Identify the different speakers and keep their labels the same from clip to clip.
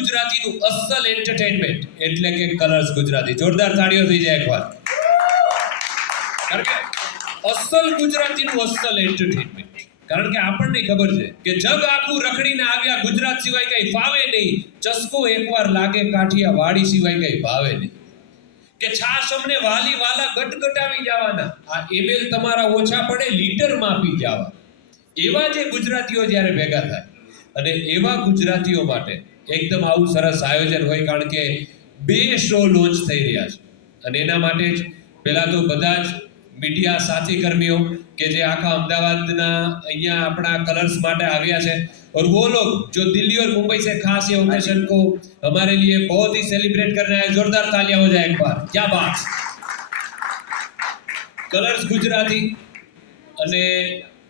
Speaker 1: ગુજરાતીનું અસલ એન્ટરટેનમેન્ટ એટલે કે કલર્સ ગુજરાતી. જોરદાર તાળીઓ થઈ જાય એકવાર. કારણ કે અસલ ગુજરાતીનું અસલ એન્ટરટેનમેન્ટ કારણ કે આપણને ખબર છે કે જગ આખું રખડીને આવ્યા ગુજરાત સિવાય કઈ ફાવે નહીં. ચસ્કો એકવાર લાગે, કાઠિયા વાડી સિવાય કઈ ભાવે નહીં. કે છાશ અમને વાલી વાલા ગટગટાવી જવાના. આ એમએલ તમારા ઓછા પડે લીટર માપી જવા એવા જે ગુજરાતીઓ જ્યારે ભેગા થાય, અને એવા ગુજરાતીઓ માટે એકદમ આવું સરસ આયોજન હોય કારણ કે બે શો લોન્ચ થઈ રહ્યા છે અને એના માટે જ પહેલા તો બધા જ મીડિયા સાથી કર્મીઓ કે જે આખા અમદાવાદના અહીંયા આપણા કલર્સ માટે આવ્યા છે और वो लोग जो दिल्ली और मुंबई से खास ये ओकेशन को हमारे लिए बहुत ही सेलिब्रेट कर रहे हैं जोरदार तालियां हो जाए एक बार क्या बात કલર્સ ગુજરાતી અને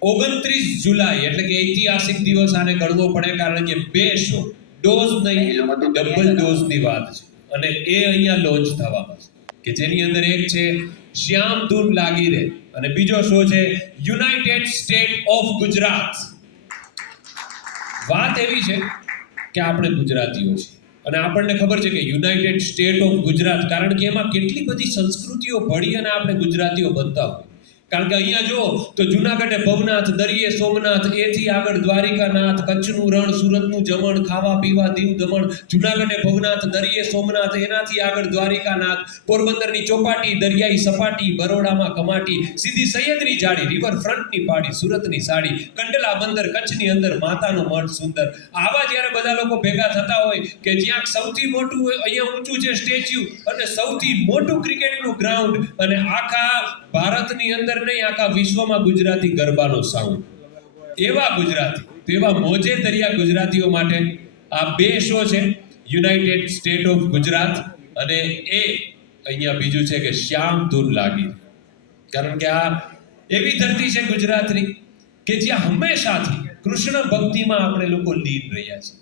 Speaker 1: ઓગણત્રીસ જુલાઈ એટલે કે ઐતિહાસિક દિવસ આને ગણવો પડે કારણ કે બે શો ડોઝ નહીં ડબલ ડોઝની વાત છે. અને એ અહીંયા લોન્ચ થવામાં છે. કે જેની અંદર એક છે, શ્યામ ધૂન લાગી રે અને બીજો શો છે યુનાઇટેડ સ્ટેટ ઓફ ગુજરાત વાત એવી છે કે આપણે ગુજરાતીઓ છીએ. અને આપણને ખબર છે કે યુનાઇટેડ સ્ટેટ ઓફ ગુજરાત કારણ કે એમાં કેટલી બધી સંસ્કૃતિઓ ભળી અને આપણે ગુજરાતીઓ બનતા હોય. કારણ કે અહીંયા જો તો જુનાગઢે ભવનાથ દરિયે સોમનાથ એથી આગળ દ્વારિકાનાથ કચ્છનું રણ સુરતનું જમણ ખાવા પીવા દીવ દમણ જુનાગઢે ભવનાથ દરિયે સોમનાથ એનાથી આગળ દ્વારિકાનાથ પોરબંદરની ચોપાટી દરિયાઈ સપાટી બરોડામાં કમાટી સીધી સૈયદની જાળી રિવર ફ્રન્ટની પાડી સુરતની સાડી કંડલા બંદર કચ્છની અંદર માતાનો મઠ સુંદર. આવા જ્યારે બધા લોકો ભેગા થતા હોય કે જ્યાં સૌથી મોટું હોય, અહીંયા ઊંચું છે સ્ટેચ્યુ અને સૌથી મોટું ક્રિકેટનું ગ્રાઉન્ડ અને આખા ભારતની અંદર નહીં, આખા વિશ્વમાં ગુજરાતી ગરબાનો સાઉન્ડ એવા ગુજરાતી, તેવા મોજે દરિયા ગુજરાતીઓ માટે આ બે શો છે યુનાઇટેડ સ્ટેટ ઓફ ગુજરાત અને એ અહીંયા બીજું છે કે શ્યામ ધૂન લાગી કારણ કે આ એવી ધરતી છે ગુજરાતની કે જ્યાં હંમેશાથી કૃષ્ણ ભક્તિમાં આપણે લોકો લીન રહ્યા છે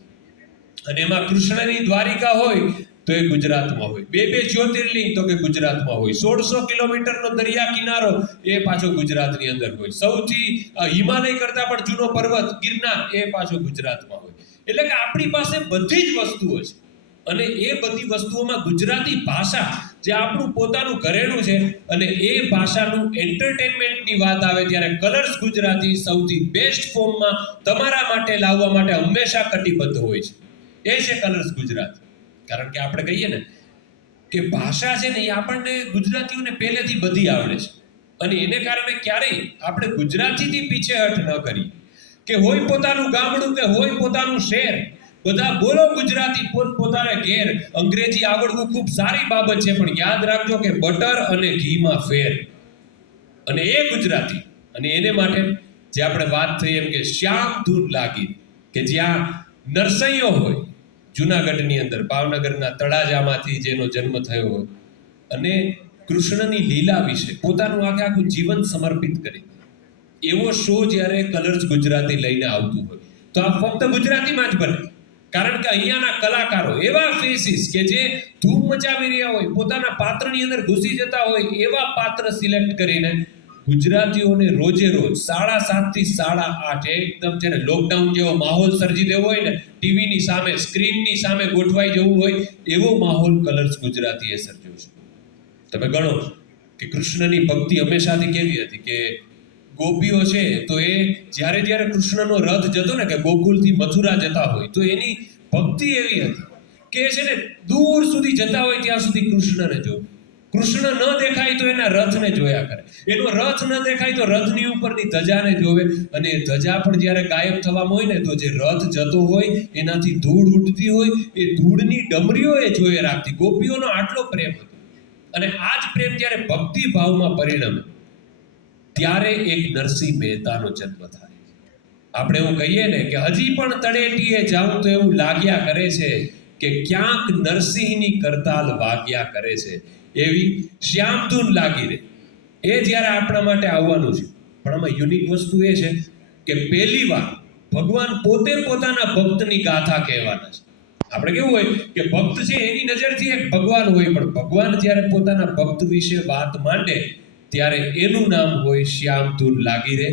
Speaker 1: અને એમાં કૃષ્ણની દ્વારિકા હોય તો એ ગુજરાતમાં હોય. બે બે જ્યોતિર્લિંગ તો કે ગુજરાતમાં હોય. સોળસો કિલોમીટરનો દરિયા કિનારો એ પાછો ગુજરાતની અંદર હોય. સૌથી હિમાલય કરતા પણ જૂનો પર્વત ગિરનાર એ પાછો ગુજરાતમાં હોય. એટલે કે આપણી પાસે બધી જ વસ્તુઓ છે. અને એ બધી વસ્તુઓમાં ગુજરાતી ભાષા જે આપણું પોતાનું ઘરેણું છે અને એ ભાષાનું એન્ટરટેનમેન્ટની વાત આવે ત્યારે કલર્સ ગુજરાતી સૌથી બેસ્ટ ફોર્મમાં તમારા માટે લાવવા માટે હંમેશા કટિબદ્ધ હોય છે. એ છે કલર્સ ગુજરાતી. કારણ કે આપણે કહીએ ને કે ભાષા છે ને એ આપણને ગુજરાતીઓને પહેલેથી બધી આવડે છે. અને એને કારણે ક્યારેય આપણે ગુજરાતીથી પીછેહટ ન કરી. કે હોય પોતાનું ગામડું કે હોય પોતાનું શહેર, બધા બોલો ગુજરાતી પોત પોતાને ઘેર. અંગ્રેજી આવડવું ખૂબ સારી બાબત છે, પણ યાદ રાખજો કે બટર અને ઘીમાં ફેર. અને એ ગુજરાતી. અને એને માટે જે આપણે વાત થઈ એમ કે શ્યામ ધૂન લાગી. કે જ્યાં નરસૈયો હોય જુનાગઢની અંદર, ભાવનગરના તળાજામાંથી જેનો જન્મ થયો અને કૃષ્ણની લીલા વિશે પોતાનું આખે આખું જીવન સમર્પિત કરી. એવો શો જ્યારે કલર્સ ગુજરાતી લઈને આવતું હોય. તો આ ફક્ત ગુજરાતીમાં જ બને. કારણ કે અહીંયાના કલાકારો એવા ફેસીસ કે જે ધૂમ મચાવી રહ્યા હોય, પોતાના પાત્રની અંદર ઘૂસી જતા હોય, એવા પાત્ર સિલેક્ટ કરીને ગુજરાતીઓને રોજે રોજ સાડા સાતથી સાડા આઠ એકદમ છે ને લોકડાઉન જેવો માહોલ સર્જી દેવો હોય ને ટીવીની સામે સ્ક્રીનની સામે ગોઠવાઈ જવું હોય, એવો માહોલ કલર્સ ગુજરાતીએ સર્જ્યો છે. તમે ગણો કે કૃષ્ણની ભક્તિ હંમેશાથી કેવી હતી કે ગોપીઓ છે તો એ જ્યારે જ્યારે કૃષ્ણનો રથ જતો ને કે ગોકુલથી મથુરા જતા હોય, તો એની ભક્તિ એવી હતી કે છે ને દૂર સુધી જતા હોય ત્યાં સુધી કૃષ્ણને જોવું. કૃષ્ણ ન દેખાય તો એના રથને જોયા કરે. એનો રથ ન દેખાય તો રથની ઉપરની ધજાને જોવે. અને ધજા પણ જ્યારે ગાયબ થવામાં હોય ને, તો જે રથ જતો હોય, એનાથી ધૂળ ઉડતી હોય, એ ધૂળની ડમરીઓ એ જોયે રાખતી. ગોપીઓનો આટલો પ્રેમ હતો. અને આ જ પ્રેમ જ્યારે ભક્તિ ભાવમાં પરિણમે, ત્યારે એક નરસિંહ મહેતાનો જન્મ થાય. આપણે એવું કહીએ ને કે હજી પણ તળેટીએ જાઉં તો એવું લાગ્યા કરે છે. કે ક્યાંક નરસિંહની કરતાલ વાગ્યા કરે છે. એવી શ્યામધૂન લાગી રહે. એ જ્યારે આપણા માટે આવવાનું છે. પણ આમાં યુનિક વસ્તુ એ છે કે પહેલી વાર ભગવાન પોતે પોતાના ભક્તની ગાથા કહેવાના છે. આપણે કેવું હોય કે ભક્ત છે એની નજરથી એક ભગવાન હોય, પણ ભગવાન જ્યારે પોતાના ભક્ત વિશે વાત માંડે, ત્યારે એનું નામ હોય શ્યામધૂન લાગી રહે.